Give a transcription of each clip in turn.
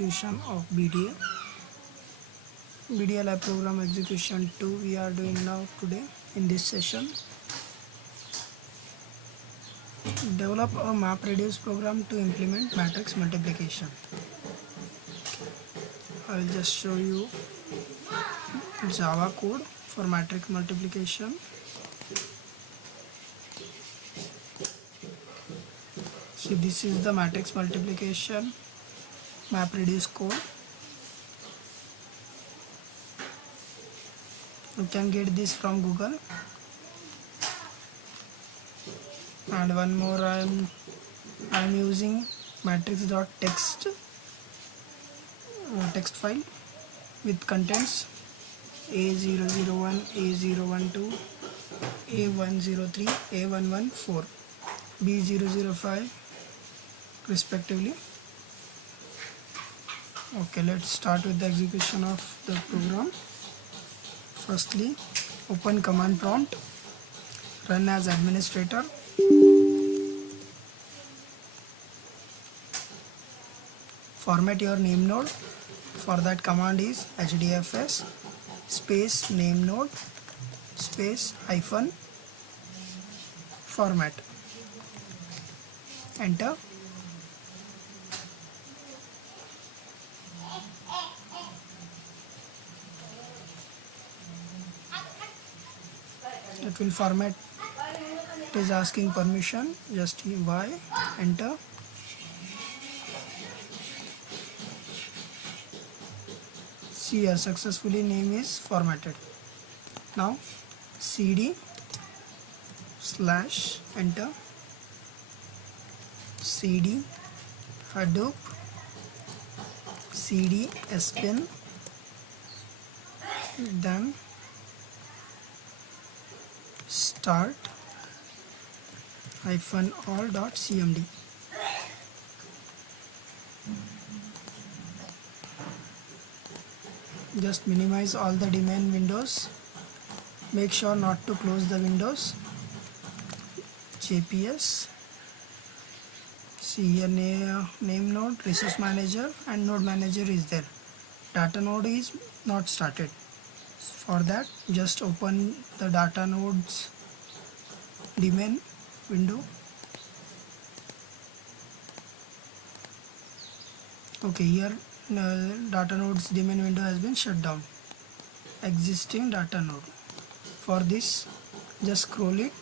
execution of BDA Lab program execution 2 we are doing now today in this session. Develop a MapReduce program to implement matrix multiplication. I will just show you Java code for matrix multiplication. See, this is the matrix multiplication MapReduce code. You can get this from Google. And one more, I am using matrix.txt text file with contents A001, A012, A103, A114, B005 respectively. Okay, let's start with the execution of the program. Firstly, open command prompt, run as administrator. Format your name node. For that, command is hdfs space name node space hyphen format. Enter. It will format. It is asking permission. Just y. Enter. See here, successfully name is formatted. Now cd slash enter cd Hadoop cd spin, then start -all.cmd. Just minimize all the daemon windows. Make sure not to close the windows. JPS. See here, name node, resource manager and node manager is there. Data node is not started. For that, just open the data nodes daemon window. Okay, here data nodes daemon window has been shut down. Existing data node. For this, just scroll it.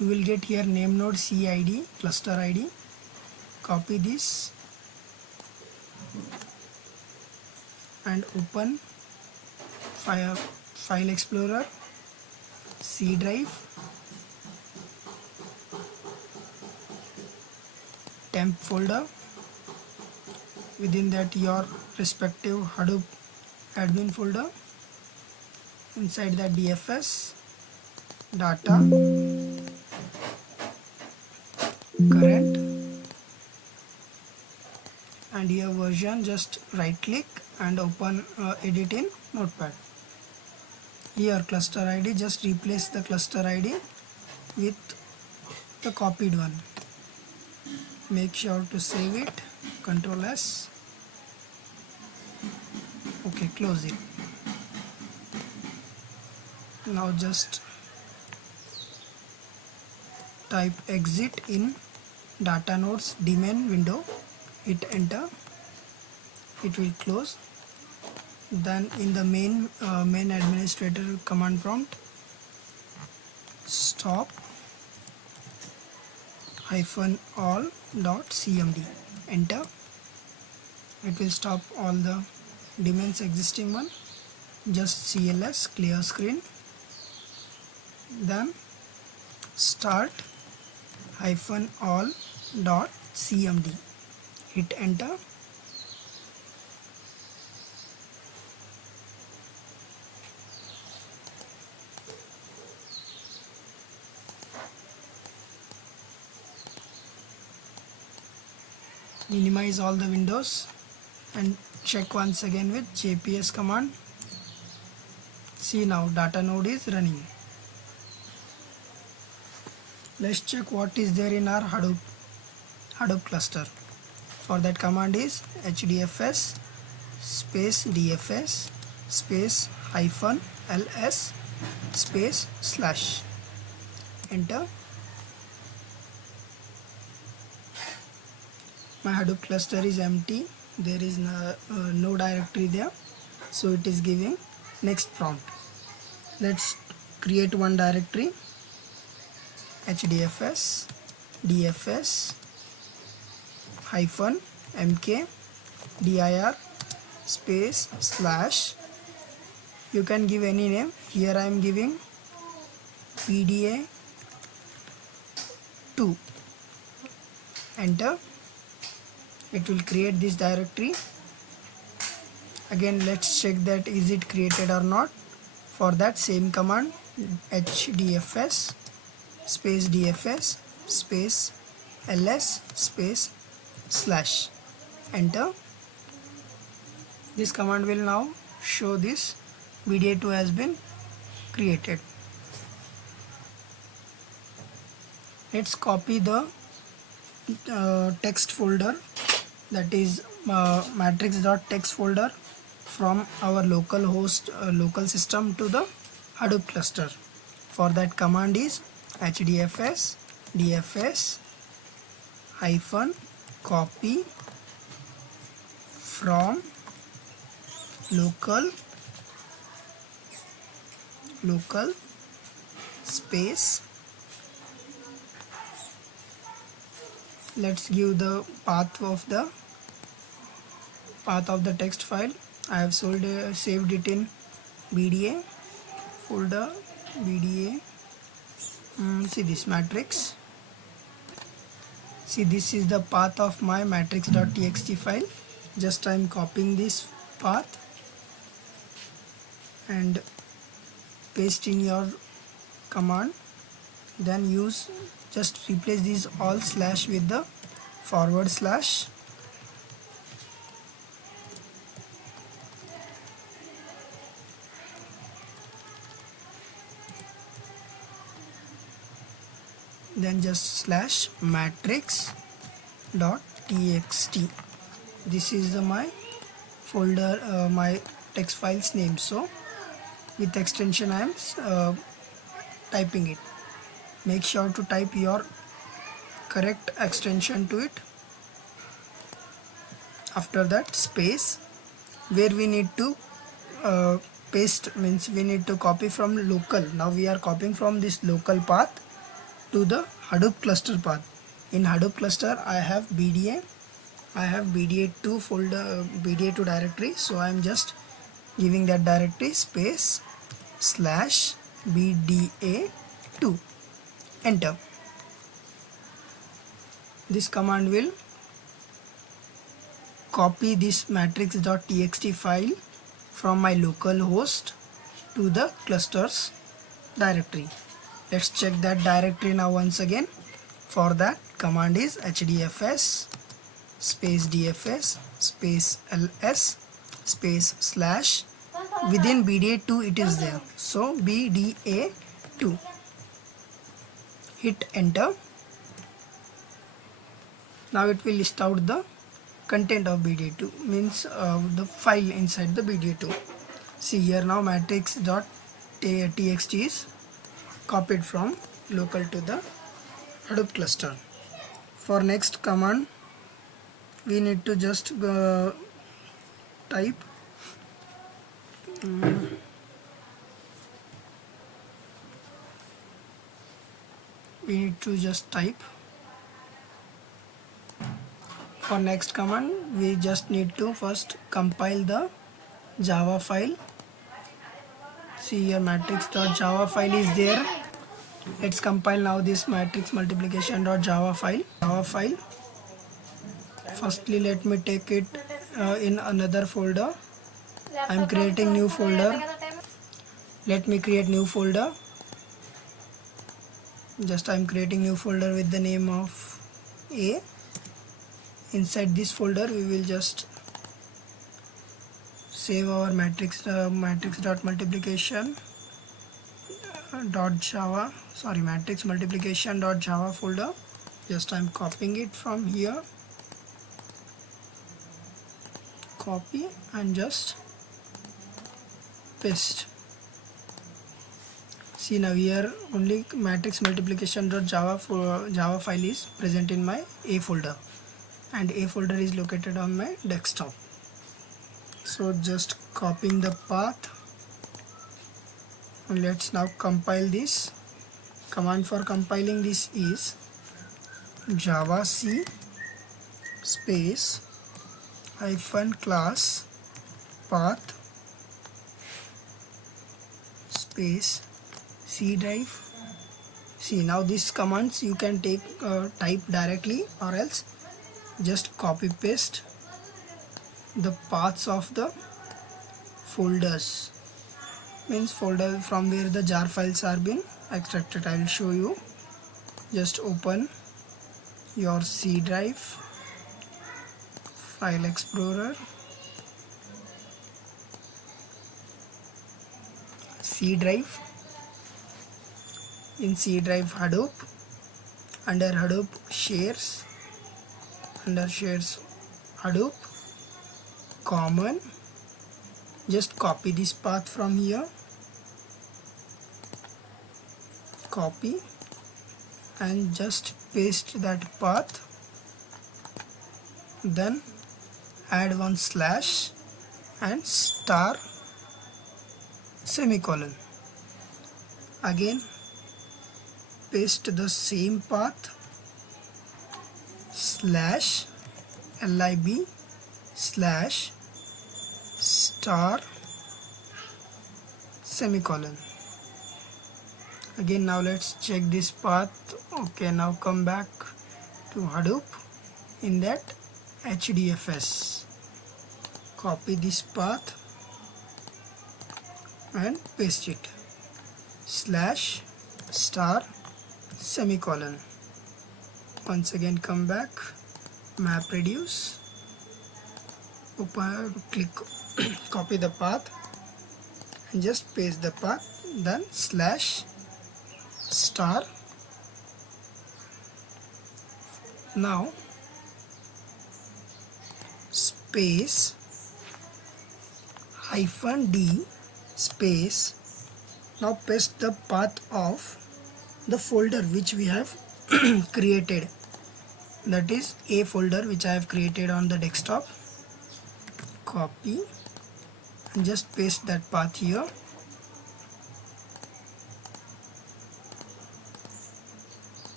You will get here name node CID, cluster ID. Copy this and open File Explorer, C drive, temp folder. Within that, your respective Hadoop admin folder. Inside that, DFS, data, current, and here version. Just right click and open edit in Notepad. Here cluster ID, just replace the cluster ID with the copied one. Make sure to save it. Control S. Okay, close it. Now just type exit in data nodes daemon window. Hit enter. It will close. Then in the main administrator command prompt, stop -all.cmd. Enter. It will stop all the daemons existing one. Just CLS clear screen. Then start -all.cmd. Hit enter. Minimize all the windows and check once again with JPS command. See, now data node is running. Let's check what is there in our Hadoop cluster. For that command is hdfs space dfs space hyphen ls space slash. Enter. My Hadoop cluster is empty, there is no directory there, so it is giving next prompt. Let's create one directory, hdfs dfs hyphen mk dir space slash. You can give any name. Here I am giving BDA 2. Enter. It will create this directory. Again let's check that is it created or not. For that same command, hdfs space dfs space ls space slash. Enter. This command will now show this BDA2 has been created. Let's copy the text folder, that is matrix.txt folder, from our local host local system to the Hadoop cluster. For that command is hdfs dfs hyphen copy from local space. Let's give the path of the text file. I have saved it in BDA folder, BDA. See this matrix. See, this is the path of my matrix.txt file. Just I am copying this path and paste in your command, then just replace these all slash with the forward slash. Then just slash matrix.txt. This is my folder, my text file's name. So with extension I am typing it. Make sure to type your correct extension to it. After that space, where we need to paste, means we need to copy from local. Now we are copying from this local path to the Hadoop cluster path. In Hadoop cluster I have BDA2 folder, BDA2 directory, so I am just giving that directory space slash BDA2. Enter. This command will copy this matrix.txt file from my local host to the clusters directory. Let's check that directory now once again. For that command is hdfs space dfs space ls space slash. Within BDA2 it is there, so BDA2. Hit enter. Now it will list out the content of BDA2, means the file inside the BDA2. See here now matrix.txt is copied from local to the Hadoop cluster. For next command we need to just type for next command we just need to first compile the Java file. See here matrix.java file is there. Let's compile now this matrix multiplication.java file. Firstly let me take it in another folder. I am creating new folder. Let me create new folder. Just I am creating new folder with the name of A. Inside this folder we will just save our matrix.multiplication matrix multiplication.java folder. Just I am copying it from here copy and just paste. See, now here only matrix multiplication.java Java file is present in my A folder, and A folder is located on my desktop. So just copying the path, and let's now compile this. Command for compiling this is java c space -class path space C drive. See, now these commands you can take type directly, or else just copy paste the paths of the folders, means folder from where the jar files are been extracted. I will show you. Just open your C drive, file explorer, C drive. In C drive Hadoop, under Hadoop shares, under shares Hadoop common. Just copy this path from here, copy and just paste that path, then add one slash and star semicolon. Again paste the same path, slash lib slash star semicolon. Again, now let's check this path. Okay, now come back to Hadoop. In that HDFS, copy this path and paste it, slash star semicolon. Once again come back, MapReduce, open, click copy the path and just paste the path, then slash star. Now space -d space. Now paste the path of the folder which we have created, that is A folder which I have created on the desktop. Copy and just paste that path here,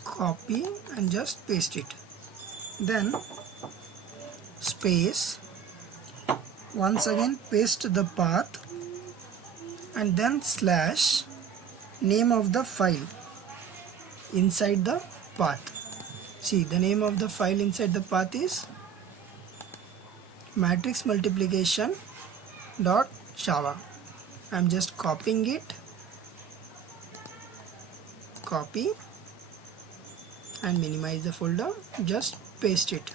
copy and just paste it, then space, once again paste the path and then slash name of the file inside the path. See, the name of the file inside the path is matrix multiplication .java. I am just copying it, copy and minimize the folder, just paste it.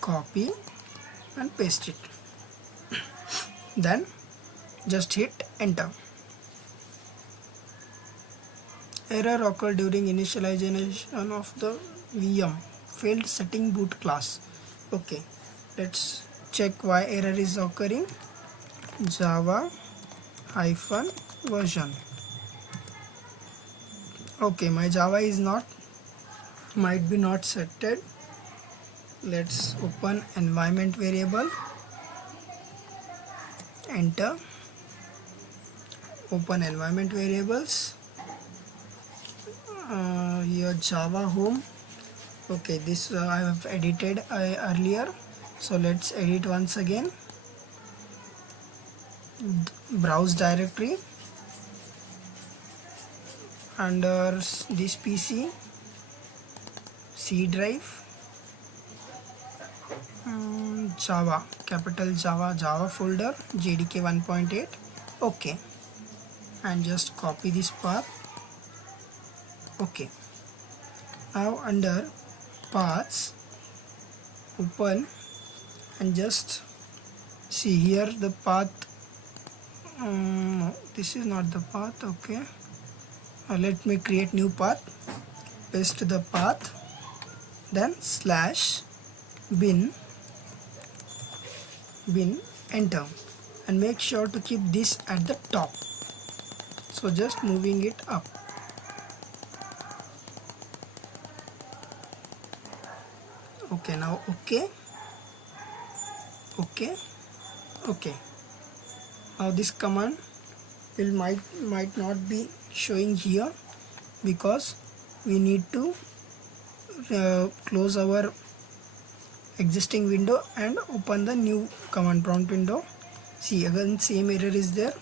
Copy and paste it, then just hit enter. Error occurred during initialization of the VM, failed setting boot class. Okay, let's check why error is occurring. Java -version. Okay, my Java is might be not setted. Let's open environment variable, enter, open environment variables, here Java home. Okay, this I have edited earlier, so let's edit once again. Browse directory, under this PC, C drive, Java, capital Java folder, JDK 1.8. okay, and just copy this path. Okay, now under paths, open and just see here the path no, this is not the path. Okay, let me create new path, paste the path, then slash bin, enter, and make sure to keep this at the top. So just moving it up. Okay, now okay, okay. Now this command will might not be showing here because we need to close our existing window and open the new command prompt window. See, again same error is there.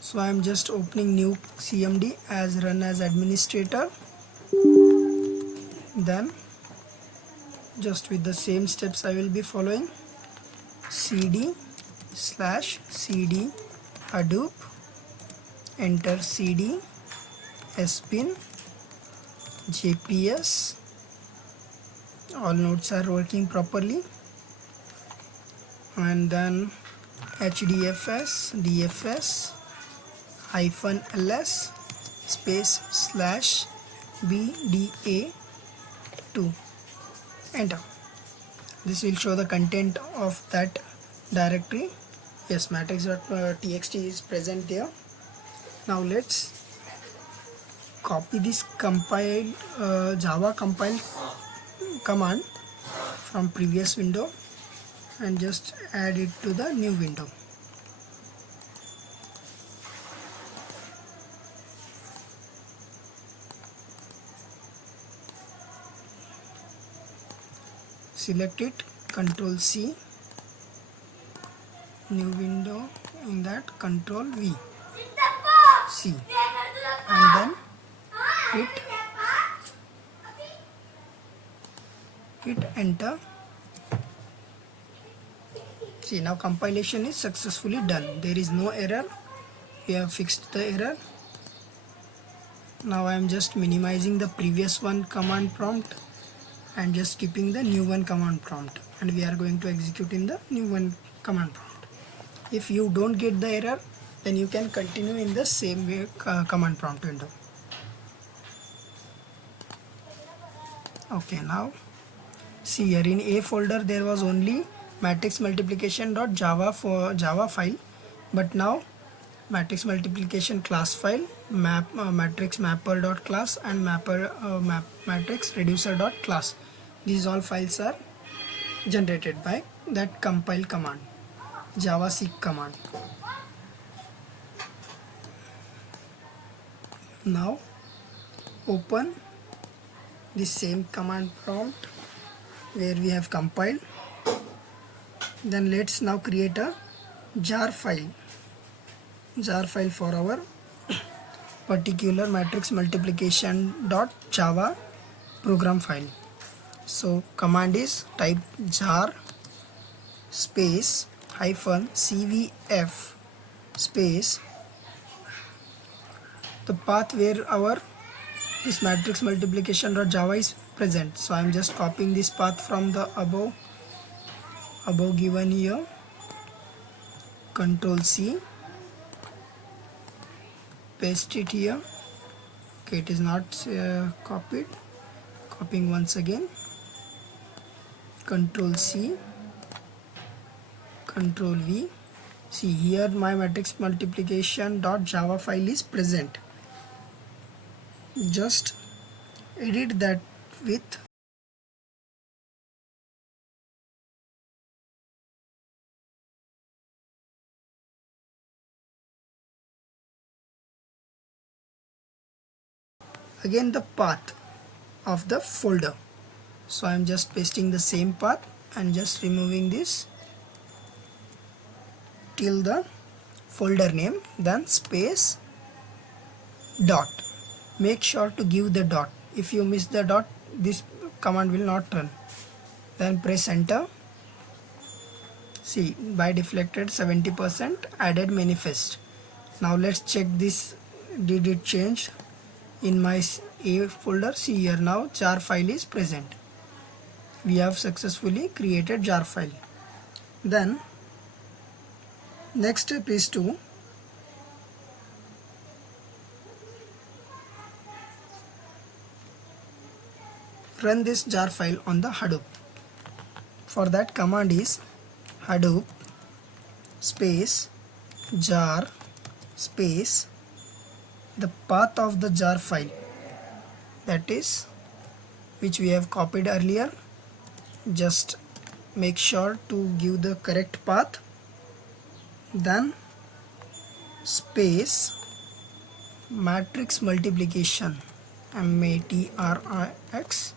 So I am just opening new CMD as run as administrator. Then just with the same steps I will be following. cd /cd Hadoop, enter cd sbin jps. All nodes are working properly, and then hdfs -ls space /BDA2, enter. This will show the content of that directory. Yes, matrix.txt is present there. Now let's copy this compile Java compile command from previous window and just add it to the new window. Select it, Control C, new window, in that Control V, C, and then hit enter. See, now compilation is successfully done. There is no error. We have fixed the error. Now I am just minimizing the previous one command prompt and just keeping the new one command prompt, and we are going to execute in the new one command prompt. If you don't get the error, then you can continue in the same way command prompt window. Okay, now see here in A folder there was only matrix multiplication.java for Java file, but now matrix multiplication class file, matrix mapper.class and matrix reducer.class. These all files are generated by that compile command, javaseek command. Now open the same command prompt where we have compiled. Then let's now create a jar file for our particular matrix multiplication.java program file. So command is type jar space -cvf space the path where our this matrix multiplication.java is present. So I am just copying this path from the above given here. Control C, paste it here. Okay, it is not copied. Copying once again. Control C, Control V. See, here my matrix multiplication.java file is present. Just edit that with again the path of the folder. So I am just pasting the same path and just removing this till the folder name, then space dot. Make sure to give the dot. If you miss the dot, this command will not run. Then press enter. See, by deflected 70% added manifest. Now let's check this, did it change in my A folder. See here, now jar file is present. We have successfully created jar file. Then Next step is to run this jar file on the Hadoop. For that, command is Hadoop space jar space the path of the jar file, that is which we have copied earlier. Just make sure to give the correct path, then space matrix multiplication, matrix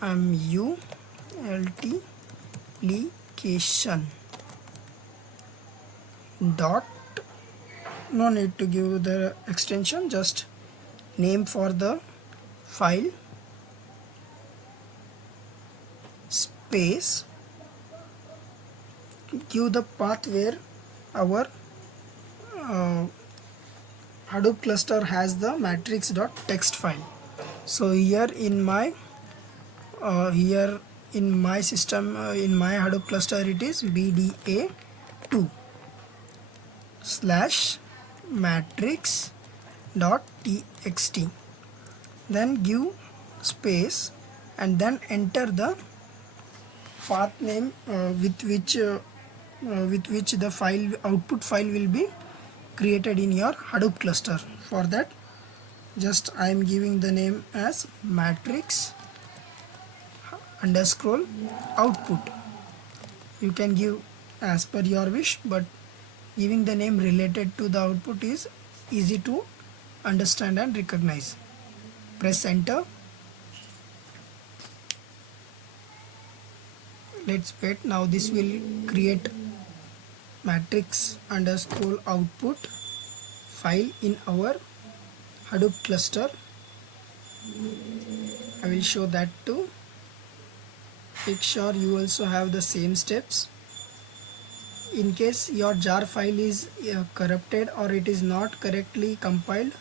multiplication dot, no need to give the extension, just name for the file, space, give the path where our Hadoop cluster has the matrix.txt file. So here in my system, in my Hadoop cluster, it is BDA2 slash matrix.txt. Then give space and then enter the path name with which the file output file will be created in your Hadoop cluster. For that, just I am giving the name as matrix underscore output. You can give as per your wish, but giving the name related to the output is easy to understand and recognize. Press enter. Let's wait. Now this will create matrix underscore output file in our Hadoop cluster. I will show that too. Make sure you also have the same steps. In case your jar file is corrupted or it is not correctly compiled,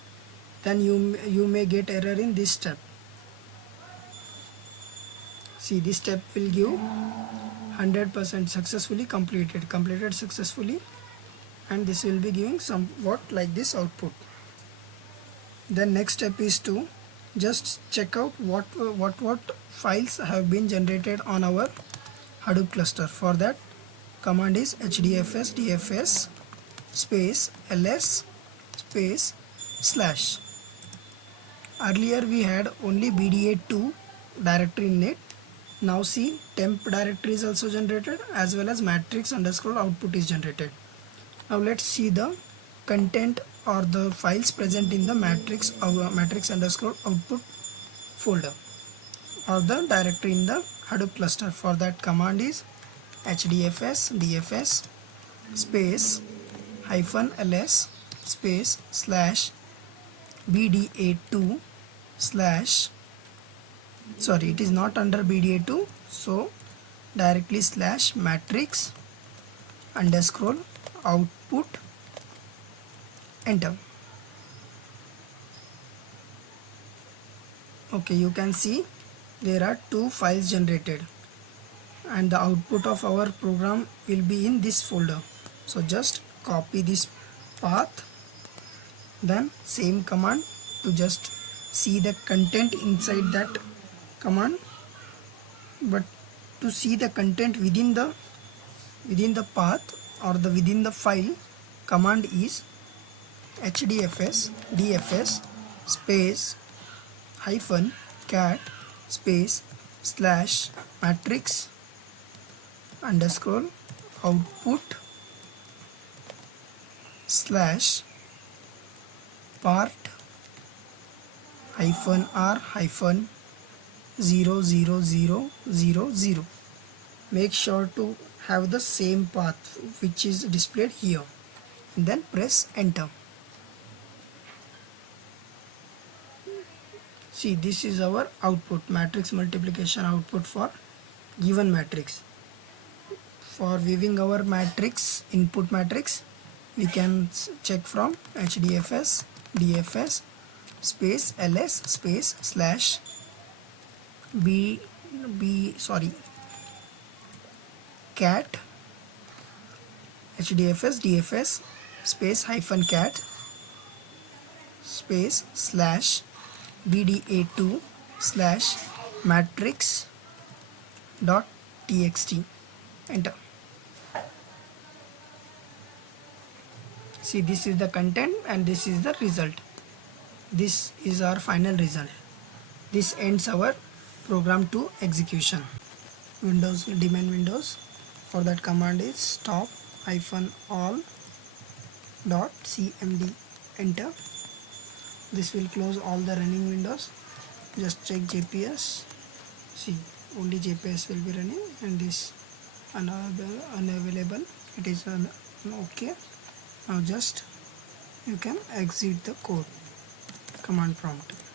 then you may get error in this step. See, this step will give 100% successfully completed successfully, and this will be giving somewhat like this output. Then next step is to just check out what files have been generated on our Hadoop cluster. For that, command is hdfs dfs space ls space slash. Earlier we had only BDA2 directory in it. Now see, temp directory is also generated as well as matrix underscore output is generated. Now let's see the content or the files present in the matrix underscore output folder or the directory in the Hadoop cluster. For that, command is hdfs dfs space -ls space slash BDA2 slash, sorry, it is not under BDA2, so directly slash matrix underscore output, enter. Okay, you can see there are two files generated and the output of our program will be in this folder. So just copy this path, then same command to just see the content inside that command. But to see the content within the path or within the file, command is hdfs dfs space -cat space slash matrix underscore output slash part -r-00000. Make sure to have the same path which is displayed here, and then press enter. See, this is our output, matrix multiplication output for given matrix. For viewing our matrix, input matrix, we can check from hdfs dfs space ls space slash cat hdfs dfs space -cat space slash bda2 slash matrix dot txt. Enter. See, this is the content and this is the result. This is our final result. This ends our program to execution. Windows, daemon windows, for that command is stop -all dot cmd. Enter. This will close all the running windows. Just check JPS. See, only JPS will be running and this unavailable. It is okay. Now just you can exit the code. Command prompt.